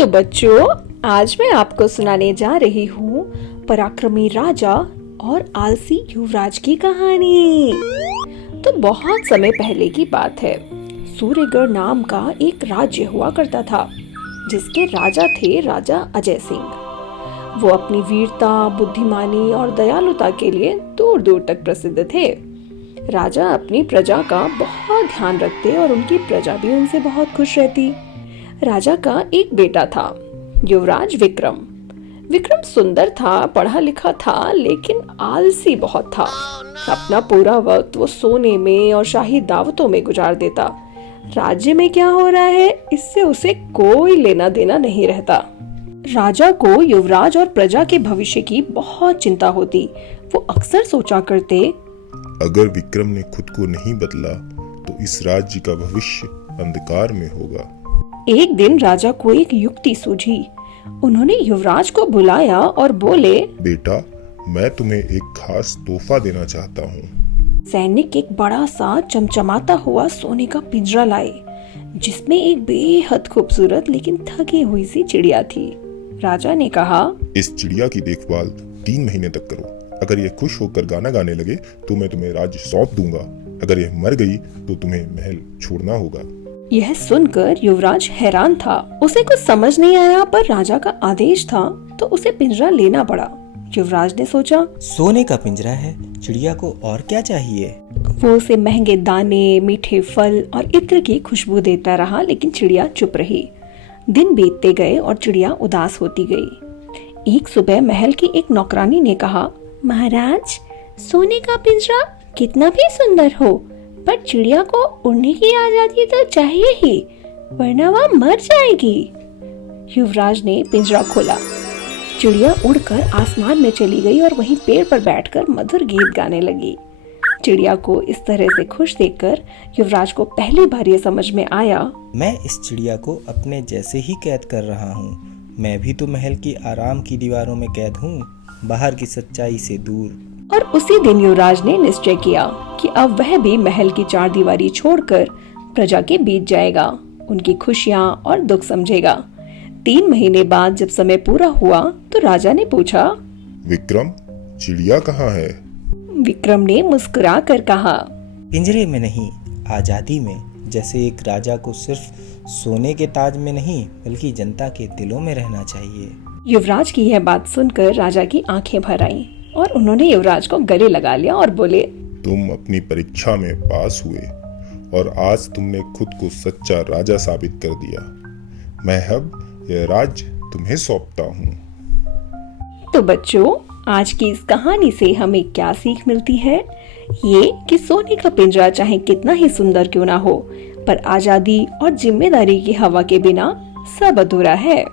तो बच्चों, आज मैं आपको सुनाने जा रही हूँ पराक्रमी राजा और आलसी युवराज की कहानी। तो बहुत समय पहले की बात है। सूर्यगढ़ नाम का एक राज्य हुआ करता था, जिसके राजा थे राजा अजय सिंह। वो अपनी वीरता, बुद्धिमानी और दयालुता के लिए दूर दूर तक प्रसिद्ध थे। राजा अपनी प्रजा का बहुत ध्यान रखते और उनकी प्रजा भी उनसे बहुत खुश रहती। राजा का एक बेटा था, युवराज विक्रम। विक्रम सुंदर था, पढ़ा लिखा था, लेकिन आलसी बहुत था। अपना पूरा वक्त वो सोने में और शाही दावतों में गुजार देता। राज्य में क्या हो रहा है, इससे उसे कोई लेना देना नहीं रहता। राजा को युवराज और प्रजा के भविष्य की बहुत चिंता होती। वो अक्सर सोचा करते, अगर विक्रम ने खुद को नहीं बदला तो इस राज्य का भविष्य अंधकार में होगा। एक दिन राजा को एक युक्ति सूझी। उन्होंने युवराज को बुलाया और बोले, बेटा, मैं तुम्हें एक खास तोहफा देना चाहता हूँ। सैनिक एक बड़ा सा चमचमाता हुआ सोने का पिंजरा लाए, जिसमें एक बेहद खूबसूरत लेकिन थकी हुई सी चिड़िया थी। राजा ने कहा, इस चिड़िया की देखभाल 3 महीने तक करो। अगर ये खुश होकर गाना गाने लगे तो मैं तुम्हें राज्य सौंप दूंगा। अगर यह मर गई तो तुम्हें महल छोड़ना होगा। यह सुनकर युवराज हैरान था। उसे कुछ समझ नहीं आया, पर राजा का आदेश था तो उसे पिंजरा लेना पड़ा। युवराज ने सोचा, सोने का पिंजरा है, चिड़िया को और क्या चाहिए। वो उसे महंगे दाने, मीठे फल और इत्र की खुशबू देता रहा, लेकिन चिड़िया चुप रही। दिन बीतते गए और चिड़िया उदास होती गई। एक सुबह महल की एक नौकरानी ने कहा, महाराज, सोने का पिंजरा कितना भी सुंदर हो, पर चिड़िया को उड़ने की आजादी तो चाहिए ही, वरना वह मर जाएगी। युवराज ने पिंजरा खोला। चिड़िया उड़कर आसमान में चली गई और वहीं पेड़ पर बैठकर मधुर गीत गाने लगी। चिड़िया को इस तरह से खुश देखकर युवराज को पहली बार ये समझ में आया, मैं इस चिड़िया को अपने जैसे ही कैद कर रहा हूँ। मैं भी तो महल की आराम की दीवारों में कैद हूँ, बाहर की सच्चाई से दूर। और उसी दिन युवराज ने निश्चय किया कि अब वह भी महल की 4 दीवारी छोड़कर प्रजा के बीच जाएगा, उनकी खुशियाँ और दुख समझेगा। 3 महीने बाद जब समय पूरा हुआ तो राजा ने पूछा, विक्रम, चिड़िया कहाँ है? विक्रम ने मुस्कुरा कर कहा, पिंजरे में नहीं, आजादी में। जैसे एक राजा को सिर्फ सोने के ताज में नहीं, बल्कि जनता के दिलों में रहना चाहिए। युवराज की यह बात सुनकर राजा की आंखें भर आईं और उन्होंने युवराज को गले लगा लिया और बोले, तुम अपनी परीक्षा में पास हुए और आज तुमने खुद को सच्चा राजा साबित कर दिया। मैं अब यह राज्य तुम्हें सौंपता हूँ। तो बच्चों, आज की इस कहानी से हमें क्या सीख मिलती है? ये कि सोने का पिंजरा चाहे कितना ही सुंदर क्यों ना हो, पर आजादी और जिम्मेदारी की हवा के बिना सब अधूरा है।